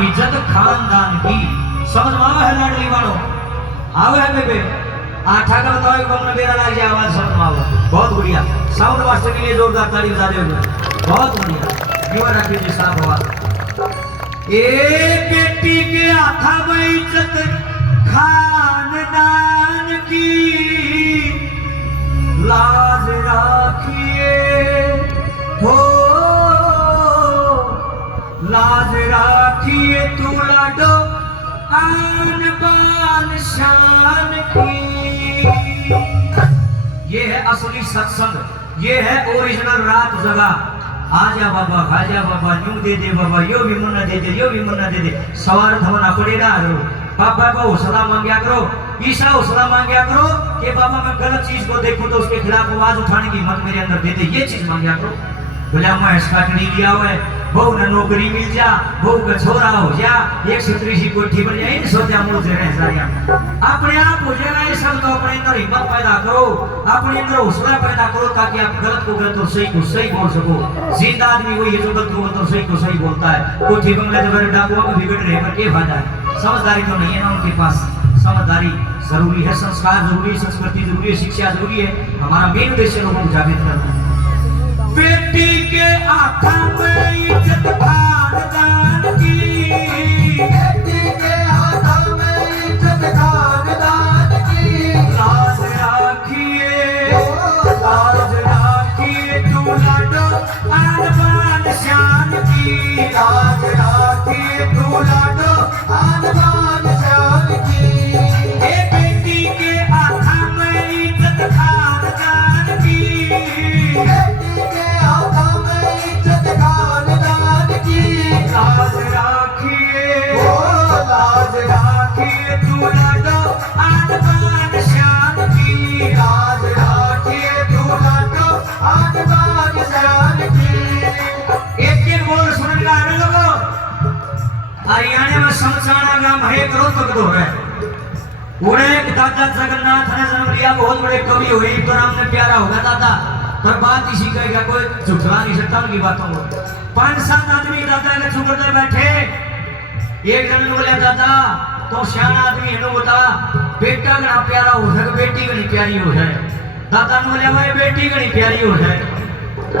इज्जत खानदान की। समझ में आवे है लाडली वालों? आवे है बेबे? आठा का बताओ एक बार मेरा लाग जाए आवाज समझ में आवे। बहुत बढ़िया। साउंड मास्टर के लिए जोरदार ताली बजा दो। बहुत बढ़िया। युवा रखिए जी साहब आवाज। ए बेटी के आठा में इज्जत खानदान की, लाज राखिए हो, लाज राखिए तू लाडो आन बान शान की। ये है असली सत्संग, ये है ओरिजिनल रात जगह। आजा बाबा, खाजा बाबा, यूं दे दे बाबा, यो भी मुन्ना दे दे, यो भी मुन्ना दे दे। सवार थमना पड़ेगा करो, बाबा को हौसला मांगया करो, ईसा हौसला मांगया करो कि बाबा मैं गलत चीज को देखूं तो उसके खिलाफ आवाज उठाने की हिम्मत मेरे अंदर दे दे। ये चीज मांगया करो। बोला मैं इसका कड़ी लिया हुआ है, बहू ने नौकरी मिल जा, बहू का छोरा हो जा, एक सूत्री सी कोठी बन जाए, इन सोचा मुझे रह जाया। अपने आप हो जाएगा ये सब। तो अपने अंदर हिम्मत पैदा करो, अपने अंदर हौसला पैदा करो, ताकि आप गलत को गलत और सही को सही बोल सको। जिंदा आदमी वही है जो गलत को गलत और सही को सही बोलता है। कोठी बंगले जगह डाकुओं को बिगड़ रहे पर क्या फायदा है? समझदारी तो नहीं है ना उनके पास। समझदारी जरूरी है, संस्कार जरूरी है, संस्कृति जरूरी है, शिक्षा जरूरी है। हमारा मेन उद्देश्य लोगों को जागृत करना। बेटी के आँखों में इज्जत खानदान की, बेटी के आँखों में इज्जत खानदान की, लाज राखिए, लाज राखिए तू लाडो आन बान शान की, लाज राखिए तू लाडो आन बान शान की। ए बेटी के आँखों में इज्जत खानदान की, लाज राखिए, लाज राखिए तू लाडो आन बान शान की, लाज राखिए तू लाडो आन बान शान की। एक बोल सुन रहा है लोगों? हरियाणा में शमशाना ग्राम है, करो तो कदो है। उड़े दादा जगन्नाथ ने जन्म लिया, बहुत बड़े कवि हुए, तो राम ने प्यारा होगा दादा। पर बात इसी कहेगा, कोई झुठला नहीं सकता उनकी बातों को। 5-7 आदमी दादा के चुकड़ते बैठे, एक जन बोले दादा तो सियाना आदमी है, बता बेटा गणा प्यारा हो है, बेटी गणी प्यारी हो है। दादा ने बोले भाई बेटी गणी प्यारी हो है।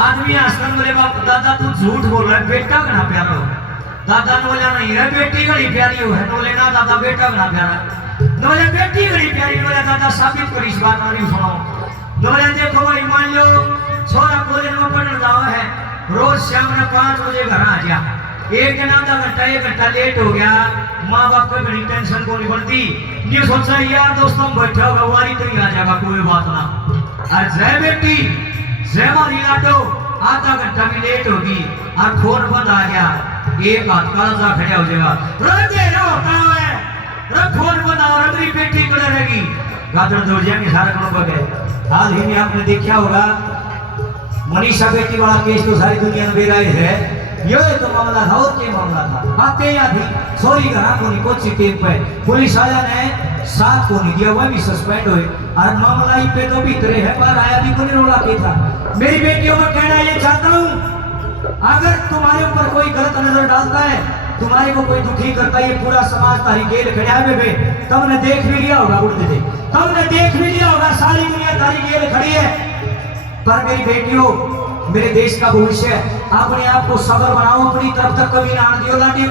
आदमी हंसकर बोले दादा तू झूठ बोल रहा है, बेटा गणा प्यारा हो। दादा ने बोला नहीं है, बेटी गणी प्यारी हो है। बोले ना दादा बेटा गणा प्यारा। बोले बेटी गणी प्यारी। बोले दादा साबित करो इस बात नहीं सुनो। बोले देखो भाई मान लो छोरा कॉलेज में पढ़ने जाओ है, रोज शाम ने 5 बजे घर आ जा, एक दिन आधा घंटा 1 घंटा लेट हो गया, माँ बाप को बड़ी टेंशन को नहीं बनती। ये सोचा यार दोस्तों बैठे होगा वारी तो ही आ जाएगा, कोई बात ना। और जय बेटी जय मारी लाडो, आधा घंटा भी लेट होगी और फोन बंद आ गया, एक हाथ काला खड़ा हो जाएगा, फोन बंद और मेरी बेटी खड़े रहेगी, गादर जोड़ जाएंगे सारे लोगों के। हाल ही में आपने देखा होगा मनीषा बेटी वाला केस तो सारी दुनिया में बेराए है। ये तो मामला था और क्या मामला था? आते या थी सॉरी कहा कोनी कोची टेप पे पुलिस आया ने साथ को नहीं दिया, वह भी सस्पेंड हुए और मामला ही पे तो भीतरे है, पर आया भी कोनी रोला के था। मेरी बेटियों को कहना ये चाहता हूँ, अगर तुम्हारे ऊपर कोई गलत नजर डालता है, तुम्हारे को कोई दुखी करता है, ये पूरा समाज तारी गेल खड़ा है बेबे, तुमने देख भी लिया होगा, उड़ते थे तुमने देख भी लिया होगा, सारी दुनिया तारी गेल खड़ी है। पर मेरी बेटियों, मेरे देश का भविष्य, अपने आप को सबल बनाओ, अपनी तरफ तक कभी ना दियो, लाडली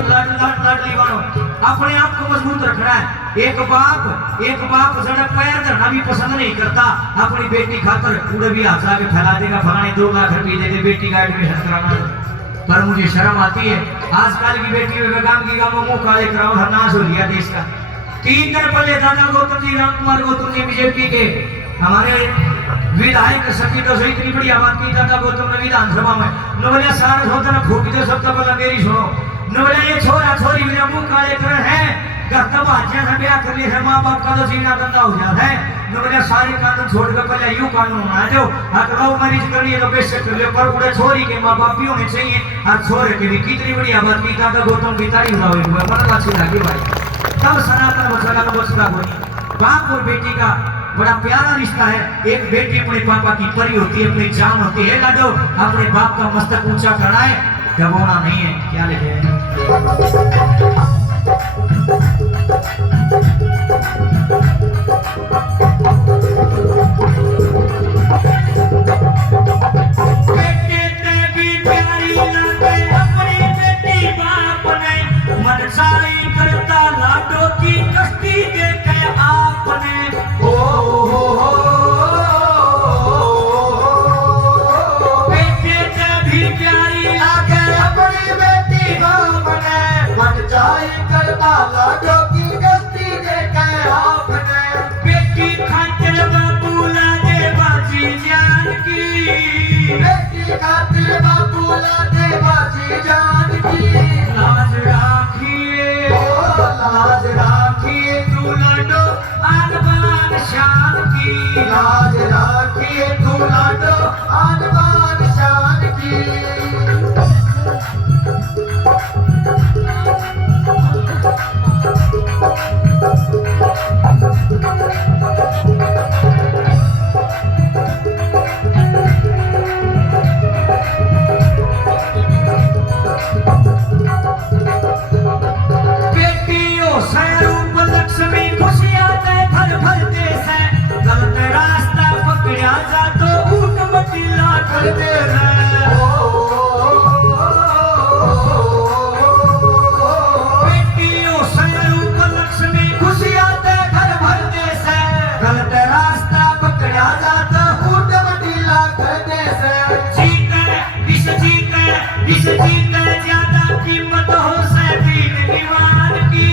बनो, अपने आप को मजबूत रखना है। एक बाप जरा पैर धरना भी पसंद नहीं करता, अपनी बेटी खातर पूरे भी हाथ आगे फैला देगा, फलाने 2 लाख रुपए दे दे बेटी का एडमिशन कराना। पर मुझे शर्म आती है, आजकल की बेटी गांव की गांव मुंह काले कराओ, नाश हो गया देश का। 3 दिन पहले दादा गौतम जी, राम कुमार गौतम जी बीजेपी के हमारे विधायक सखी तो सही इतनी बढ़िया बात की दादा गौतम ने विधानसभा में, नवलिया सारा होता ना फूक दे, सबसे पहले मेरी सुनो। नवलिया ये छोरा छोरी मेरा मुंह काले कर है, घर का भाजिया से ब्याह कर लिया है, माँ बाप का तो जीना गंदा हो जाता है। नवलिया सारे कानून छोड़कर पहले यूं कानून बना दो, अगर लव मैरिज करनी है तो बेशक कर लो, पर उड़े छोरी के माँ बाप भी होने चाहिए और छोरे के भी। कितनी बढ़िया बात की दादा गौतम की तारीफ हुआ, मन अच्छी लगी भाई। तब सनातन बचना का बचना कोई, बाप और बेटी का बड़ा प्यारा रिश्ता है। एक बेटी अपने पापा की परी होती है, अपनी जान होती है। लाडो अपने बाप का मस्तक ऊंचा करना है, दबाना नहीं है। क्या लिखे जान की लाज राखिए लाज राखिए तू लाडो आन बान शान की लाज राखिए तू लाडो आन बान शान की बेटियों से रूप लक्ष्मी खुशियां दे भर भर दे से गलत रास्ता पकड़ा जा तो ऊट मटिला कर दे बेटियों से रूप लक्ष्मी खुशियां दे भर भर दे से गलत रास्ता पकड़ा जा तो ऊट मटीला कर दे से जीते इस जीते ज्यादा कीमत हो से दीन ईमान की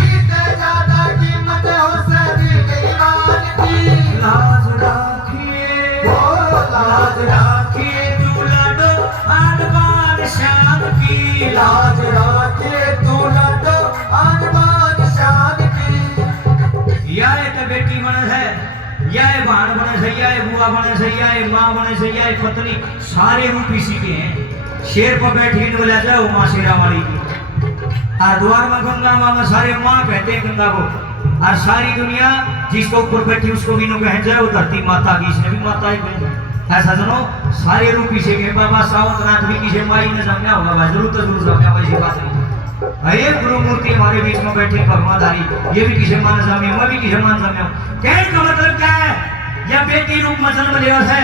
जीते ज्यादा कीमत हो से दीन ईमान की लाज राखिए लाज राखिए तू लाडो आन बान शान की लाज राखिए तू लाडो आन बान शान की या ते बेटी बने है या भाण बने सही या बुआ बने सही या माँ बने सही या पत्नी सारे रूप इसी के हैं शेर पर बैठी बोला जाओ माँ शेरा वाली की और द्वार में गंगा माँ में सारे माँ कहते हैं गंगा को और सारी दुनिया जिसको ऊपर बैठी उसको भी नो कह जाए वो धरती माता की इसने भी माता ही कहे ऐसा सुनो सारे रूप इसे के बाबा सावंतनाथ भी किसे माई ने समझा होगा भाई जरूर तो जरूर समझा वैसी बात नहीं अरे गुरु मूर्ति हमारे बीच में बैठे भगवानधारी ये भी किसे मान समझे मैं भी किसे मान समझा कहने का मतलब क्या है यह बेटी रूप में जन्म लिया है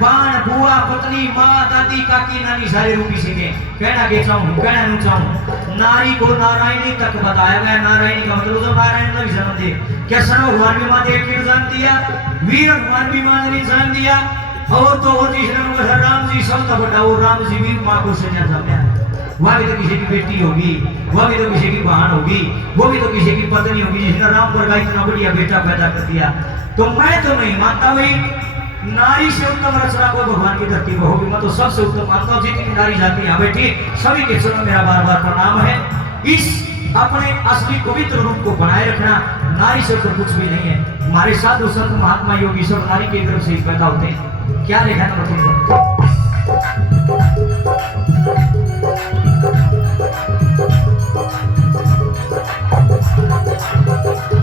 बाण बुआ पत्नी माँ दादी काकी नानी सारे रूप इसी के कहना के चाहूँ कहना नहीं चाहूँ नारी को नारायणी तक बताया गया नारायणी का मतलब तो नारायण का भी जन्म दे क्या सनो भगवान भी माँ देव की जन्म दिया वीर भगवान भी माँ ने जन्म दिया और तो और तीसरा राम जी सब बताओ राम जी भी माँ को से जन्म वह भी तो किसी की बेटी होगी वह भी तो किसी की बहन होगी वो भी तो किसी की पत्नी होगी जिसने राम पर का इतना बढ़िया बेटा पैदा कर दिया तो मैं तो नहीं मानता भाई नारी से उत्तम रचना को भगवान की धरती पर होगी मैं तो सबसे उत्तम मानता हूँ जितनी नारी जाती है बेटी सभी के चरणों मेरा बार बार प्रणाम है इस अपने असली पवित्र रूप को बनाए रखना नारी से तो कुछ भी नहीं है हमारे साधु संत महात्मा योगी सब नारी की तरफ से ही पैदा होते हैं क्या लिखा है मतलब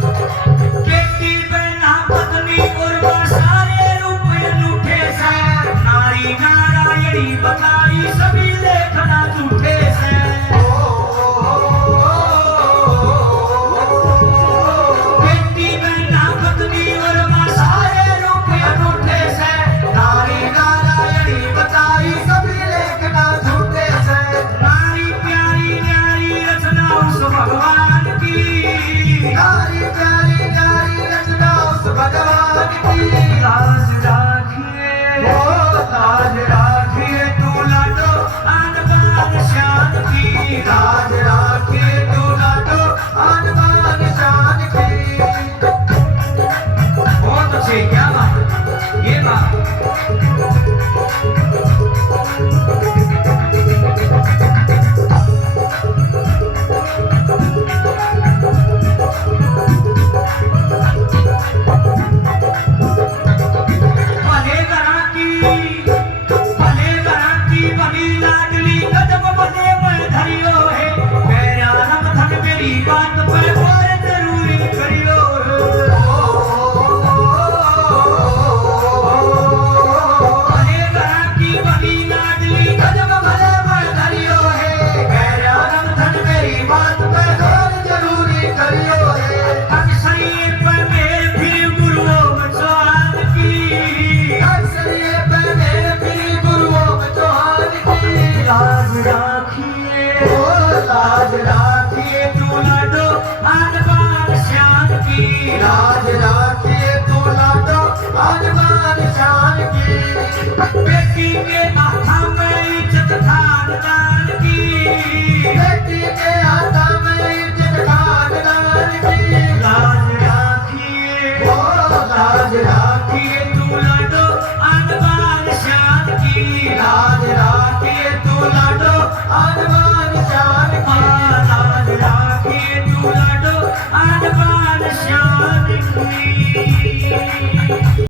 बेटी बहना पत्नी और मां सारे रूप अनूठे से नारी नारायणी बताई सभी लेखना झूठे से बेटी बहना पत्नी और मां सारे रूप अनूठे से नारी नारायणी बताई सभी लेखना झूठे से नारी प्यारी न्यारी रचना उस भगवान की नारी प्यारी नारी रचना उस भगवान की लाज राखिए लाज राखिए तू लाडो आन बान शान की लाज राखिए तू लाडो आन बान शान की बहुत अच्छे क्या बात ये बात बनी लाडली कदम बने मैं धरियो है मेरा रम धन मेरी बात पे और जरूरी करियो भले घरा की बनी लाडली कदम भले मैं धरियो है मेरा रम धन मेरी बात पे और जरूरी करियो है अक्सरिए पे मेरे फिर गुरुओं में चौहान की अक्सरिए पे मेरे फिर गुरुओं में चौहान की लाज राखिए लाज राखिए तू लाडो आन बान शान की लाज